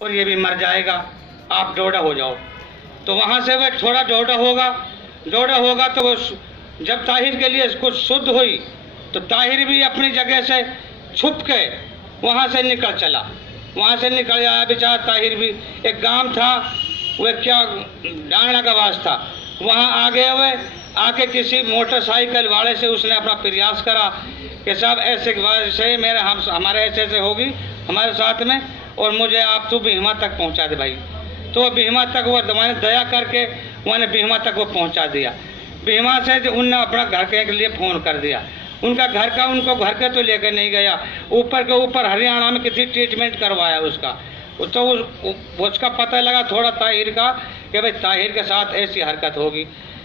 और ये भी मर जाएगा, आप डोडा हो जाओ। तो वहाँ से वह थोड़ा डोडा होगा तो वो जब ताहिर के लिए कुछ शुद्ध हुई तो ताहिर भी अपनी जगह से छुप के वहाँ से निकल चला, वहाँ से निकल आया बेचारा ताहिर भी। एक गांव था, वह क्या डांगना का वास था, वहाँ आगे हुए आके किसी मोटरसाइकिल वाले से उसने अपना प्रयास करा कि साहब ऐसे मेरे हमारे ऐसे होगी हमारे साथ में, और मुझे आप तो बीहमा तक पहुंचा दे भाई। तो बीहमा तक वो मैंने दया करके उन्होंने बीहमा तक वो पहुंचा दिया। बीहमा से उनने अपना घर के लिए फ़ोन कर दिया, उनका उनको घर के तो लेकर नहीं गया, ऊपर के ऊपर हरियाणा में किसी ट्रीटमेंट करवाया उसका। तो उसका पता लगा थोड़ा ताहिर का कि भाई ताहिर के साथ ऐसी हरकत होगी।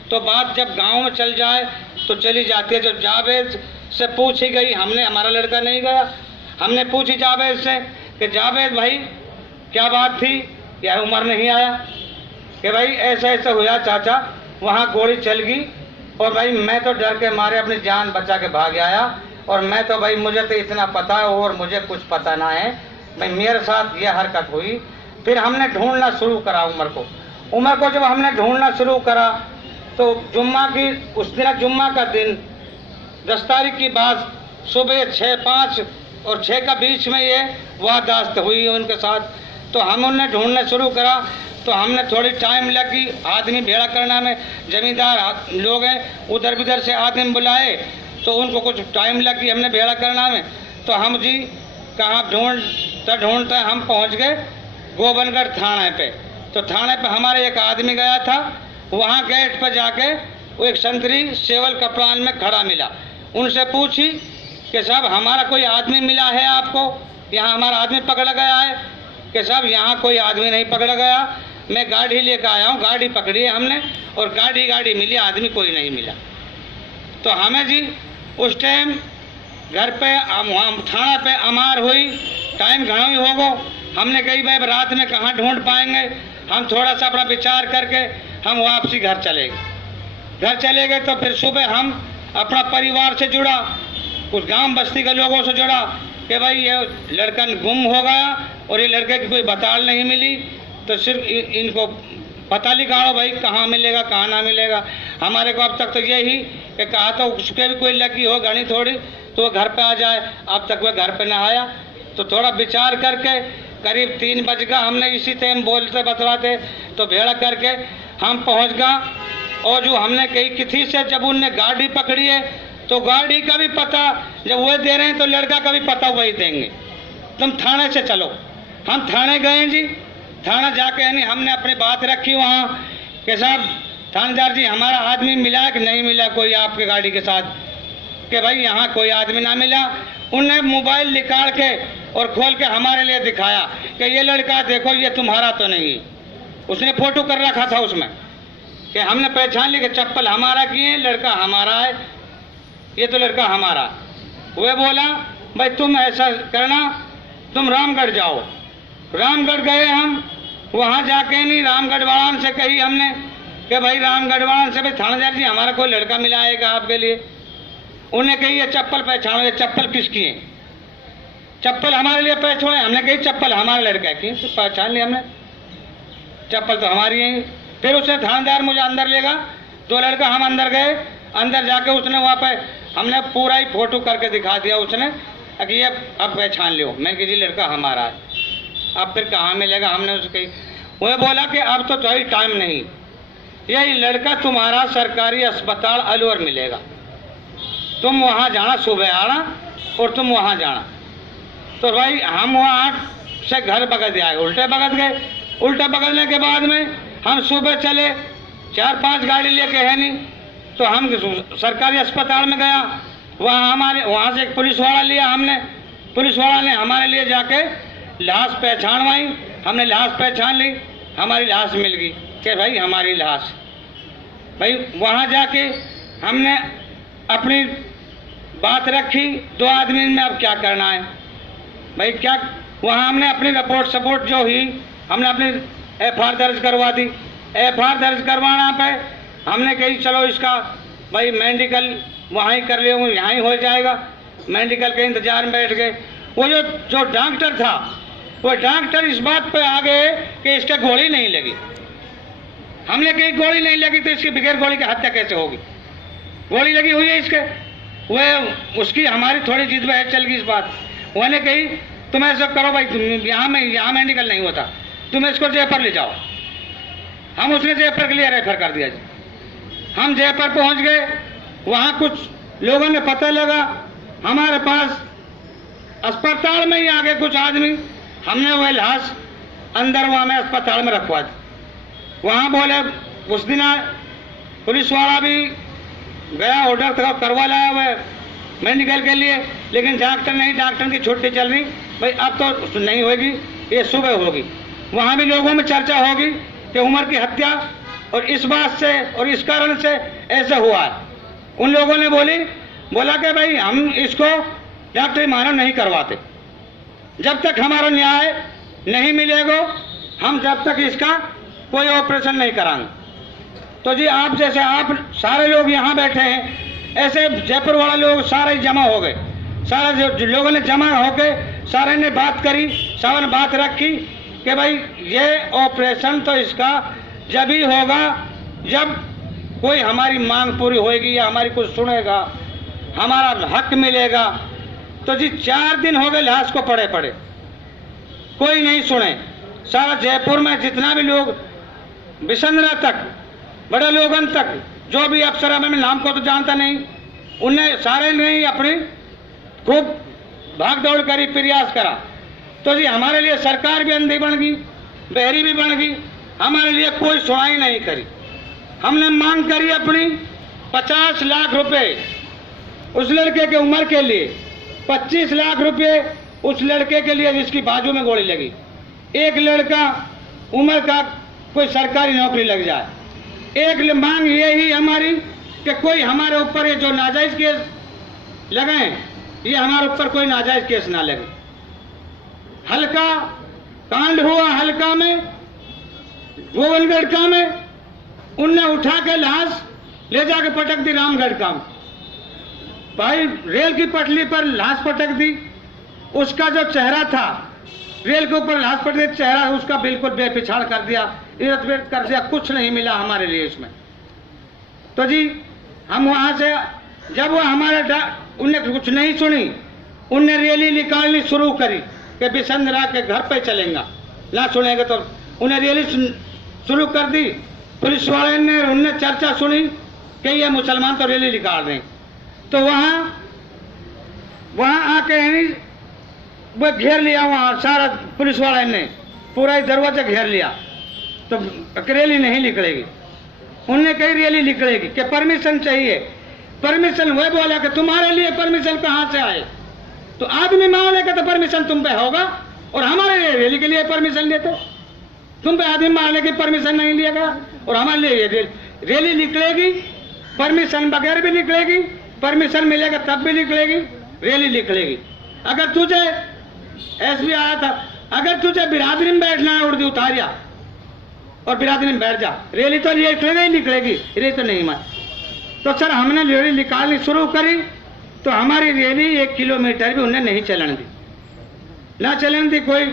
तो बात जब गांव में चल जाए तो चली जाती है। जब जावेद से पूछी गई, हमने हमारा लड़का नहीं गया, हमने पूछी जावेद से कि जावेद भाई क्या बात थी, यह उमर नहीं आया कि भाई ऐसा ऐसा हुआ चाचा, वहाँ गोली चल गई और भाई मैं तो डर के मारे अपनी जान बचा के भाग आया, और मैं तो भाई मुझे तो इतना पता है और मुझे कुछ पता ना है, भाई मेरे साथ यह हरकत हुई। फिर हमने ढूंढना शुरू करा उमर को जब हमने ढूंढना शुरू करा तो जुम्मा की उस दिन जुम्मा का दिन 10 तारीख की बात, सुबह 5 और 6 का बीच में ये वारदात हुई उनके साथ। तो हम उन्हें ढूंढना शुरू करा तो हमने थोड़ी टाइम लगी, आदमी भेड़ा करना में, जमींदार लोग हैं उधर बिधर से आदमी बुलाए तो उनको कुछ टाइम लगी हमने भेड़ा करना में। तो हम जी कहाँ ढूंढते हम पहुँच गए गोबनगढ़ थाने पे। तो थाने पे हमारे एक आदमी गया था, वहाँ गेट पर जाके वो एक संतरी सेवल कप्तान में खड़ा मिला, उनसे पूछी कि साहब हमारा कोई आदमी मिला है आपको, यहाँ हमारा आदमी पकड़ा गया है? कि साहब यहाँ कोई आदमी नहीं पकड़ा गया, मैं गाड़ी लेकर आया हूँ, गाड़ी पकड़ी है हमने और गाड़ी मिली, आदमी कोई नहीं मिला। तो हमें जी उस टाइम घर पे वहाँ थाना पे अमार हुई, टाइम घना ही हो गो। हमने कही भाई रात में कहाँ ढूंढ पाएंगे, हम थोड़ा सा अपना विचार करके हम वापसी घर चले गए। तो फिर सुबह हम अपना परिवार से जुड़ा, कुछ गांव बस्ती के लोगों से जुड़ा कि भाई ये लड़का गुम हो गया और ये लड़के की कोई बताल नहीं मिली, तो सिर्फ इनको पता निकालो भाई कहाँ मिलेगा कहाँ ना मिलेगा। हमारे को अब तक तो यही कि कहा तो उस पर भी कोई लगी हो घनी थोड़ी तो वो घर पे आ जाए, अब तक वह घर पे ना आया। तो थोड़ा विचार करके करीब 3 बज गया, हमने इसी टाइम बोलते बतलाते तो भेड़ा करके हम पहुंच गया। और जो हमने कही किसी से जब उनने गाड़ी पकड़ी है तो गाड़ी का भी पता जब वह दे रहे हैं तो लड़का का भी पता वही देंगे, तुम थाने से चलो। हम थाने गए जी, थाना जाके यानी हमने अपनी बात रखी वहाँ कि साहब थानेदार जी हमारा आदमी मिला कि नहीं मिला कोई आपके गाड़ी के साथ, कि भाई यहाँ कोई आदमी ना मिला। उनने मोबाइल निकाल के और खोल के हमारे लिए दिखाया कि ये लड़का देखो ये तुम्हारा तो नहीं, उसने फोटो कर रखा था उसमें कि हमने पहचान ली कि चप्पल हमारा की है, लड़का हमारा है, ये तो लड़का हमारा। वह बोला भाई तुम ऐसा करना, तुम रामगढ़ जाओ। रामगढ़ गए हम, वहाँ जाके नहीं रामगढ़ वाला से कही हमने कि भाई रामगढ़ वाला से भाई थानेदार जी हमारा कोई लड़का मिला आएगा आपके लिए। उन्हें कही ये चप्पल पहचानो, ये चप्पल किसकी है? चप्पल हमारे लिए पहचाने। हमने कही चप्पल हमारे लड़का की, तो पहचान ली हमने, चप्पल तो हमारी है। फिर उसने थानेदार मुझे अंदर लेगा, 2 लड़का हम अंदर गए, अंदर जाके उसने वहाँ पे हमने पूरा ही फोटो करके दिखा दिया उसने कि ये अब पहचान लो। मैं कि जी लड़का हमारा है। अब फिर कहाँ मिलेगा, हमने उसको कही, वह बोला कि अब तो कोई टाइम नहीं, यही लड़का तुम्हारा सरकारी अस्पताल अलवर मिलेगा, तुम वहाँ जाना, सुबह आना और तुम वहाँ जाना। तो भाई हम वहाँ से घर बगल आए, उल्टे बगल गए। उल्टे बगलने के बाद में हम सुबह चले, 4-5 गाड़ी लेके है नहीं, तो हम सरकारी अस्पताल में गया, वहाँ से एक पुलिस वाला लिया हमने, पुलिस वाला ने हमारे लिए जाके लाश पहचानवाई। हमने लाश पहचान ली, हमारी लाश मिल गई कि भाई हमारी लाश। भाई वहाँ जाके हमने अपनी बात रखी 2 आदमी में, अब क्या करना है भाई क्या। वहाँ हमने अपनी रिपोर्ट सपोर्ट जो हुई हमने अपनी FIR दर्ज करवा दी। FIR दर्ज करवाना पे हमने कही चलो इसका भाई मेडिकल वहाँ ही कर ले, यहाँ ही हो जाएगा। मेडिकल के इंतजार में बैठ गए। वो जो डॉक्टर था वो डॉक्टर इस बात पे आ गए कि इसका गोली नहीं लगी। हमने कही गोली नहीं लगी तो इसकी बगैर गोली की हत्या कैसे होगी? गोली लगी हुई है इसके। वह उसकी हमारी थोड़ी जिद बहस चल गई इस बात। उन्होंने कही तुम ऐसा करो भाई, तुम यहाँ मेडिकल नहीं होता, तुम इसको जयपुर ले जाओ। हम उसने जयपुर के लिए रेफर कर दिया जी। हम जयपुर पहुँच गए। वहाँ कुछ लोगों ने पता लगा हमारे पास अस्पताल में ही आ गए कुछ आदमी। हमने वह लाश अंदर वहाँ में अस्पताल में रखवा दी। वहाँ बोले उस दिन पुलिस वाला भी गया, ऑर्डर करवा लाया हुआ मेडिकल के लिए, लेकिन डॉक्टर नहीं, डॉक्टर की छुट्टी चल रही भाई, अब तो नहीं होगी, ये सुबह होगी। वहाँ भी लोगों में चर्चा होगी कि उमर की हत्या और इस बात से और इस कारण से ऐसा हुआ। उन लोगों ने बोला कि भाई हम इसको डॉक्टरी मानव नहीं करवाते, जब तक हमारा न्याय नहीं मिलेगा हम जब तक इसका कोई ऑपरेशन नहीं कराएंगे। तो जी आप जैसे आप सारे लोग यहाँ बैठे हैं, ऐसे जयपुर वाला लोग सारे जमा हो गए। सारे जो लोगों ने जमा होके सारे ने बात करी, सारे ने बात रखी कि भाई ये ऑपरेशन तो इसका जब ही होगा जब कोई हमारी मांग पूरी होएगी या हमारी कुछ सुनेगा, हमारा हक मिलेगा। तो जी 4 दिन हो गए लाश को पड़े, कोई नहीं सुने। सारा जयपुर में जितना भी लोग, बिसंद्रा तक, बड़े लोगों तक, जो भी अफसर, मैं नाम को तो जानता नहीं, उन्हें सारे ने ही अपनी खूब भाग दौड़ करी, प्रयास करा। तो जी हमारे लिए सरकार भी अंधी बन गई, बहरी भी बन गई, हमारे लिए कोई सुनाई नहीं करी। हमने मांग करी अपनी 50 लाख रुपए उस लड़के के उम्र के लिए, 25 लाख रुपए उस लड़के के लिए जिसकी बाजू में गोली लगी। एक लड़का उम्र का कोई सरकारी नौकरी लग जाए। एक मांग ये ही हमारी कि कोई हमारे ऊपर ये जो नाजायज केस लगाएं, ये हमारे ऊपर कोई नाजायज केस ना लगे। हल्का कांड हुआ, हल्का में गोविंदगढ़ का में उनने उठा के लाश ले जाके पटक दी रामगढ़ का। भाई रेल की पटरी पर लाश पटक दी, उसका जो चेहरा था, रेल के ऊपर लाश पटक दी, चेहरा उसका बिल्कुल बेपिछाड़ कर दिया, इर्द-गिर्द कर दिया, कुछ नहीं मिला हमारे लिए इसमें। तो जी हम वहां से जब वो हमारे उनने कुछ नहीं सुनी, उनने रैली निकालनी शुरू करी कि बिसंद्रा के घर पे चलेंगे, ना सुनेंगे तो उन्हें रैली शुरू कर दी। पुलिस वाले ने उनने चर्चा सुनी कि ये मुसलमान तो रैली निकाल रहे हैं, तो वहाँ आके वो घेर लिया, वहाँ सारा पुलिस वाले ने पूरा ही दरवाजा घेर लिया। तो रैली नहीं निकलेगी, उनने कही रैली निकलेगी कि परमिशन चाहिए। परमिशन वह बोला कि तुम्हारे लिए परमिशन कहाँ से आए? तो आदमी मारने का तो परमिशन तुम पे होगा और हमारे रैली के लिए परमिशन लेते, तुम पे आदमी मारने की परमिशन नहीं लिया गया और हमारे लिए रैली निकलेगी, परमिशन बगैर भी निकलेगी, परमिशन मिलेगा तब भी निकलेगी, रैली निकलेगी। अगर तुझे एसपी आया था, अगर तुझे बिरादरी में बैठना है उर्दू उतारिया और बिरादरी में बैठ जा, रैली तो निकलेगी ही निकलेगी, रैली तो नहीं मान। तो सर हमने रैली निकालनी शुरू करी, तो हमारी रैली 1 किलोमीटर भी उन्हें नहीं चलन दी, ना चलन दी। कोई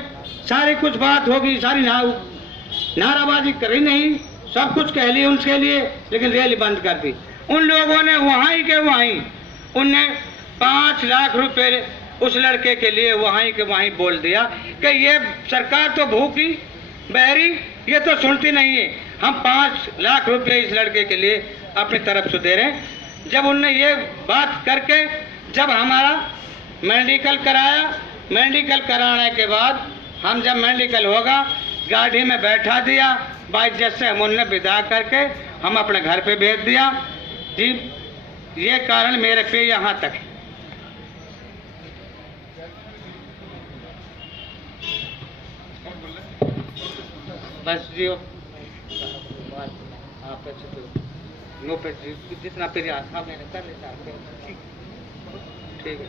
सारी कुछ बात होगी, सारी नाराबाजी करी नहीं, सब कुछ कह लिया उनके लिए, लेकिन रैली बंद कर दी। उन लोगों ने वहीं के वहीं उनने 5 लाख रुपए उस लड़के के लिए वहीं के वहीं बोल दिया कि ये सरकार तो भूखी बहरी, ये तो सुनती नहीं है, हम 5 लाख रुपए इस लड़के के लिए अपनी तरफ से दे रहे हैं। जब उनने ये बात करके जब हमारा मेडिकल कराया, मेडिकल कराने के बाद हम जब मेडिकल होगा गाड़ी में बैठा दिया, बाइक जैसे हम उनने विदा करके हम अपने घर पे भेज दिया। जी ये कारण मेरे पे यहाँ तक है। बस जी आप नो पे जितना प्रयास था मैंने कर लिया, ठीक है।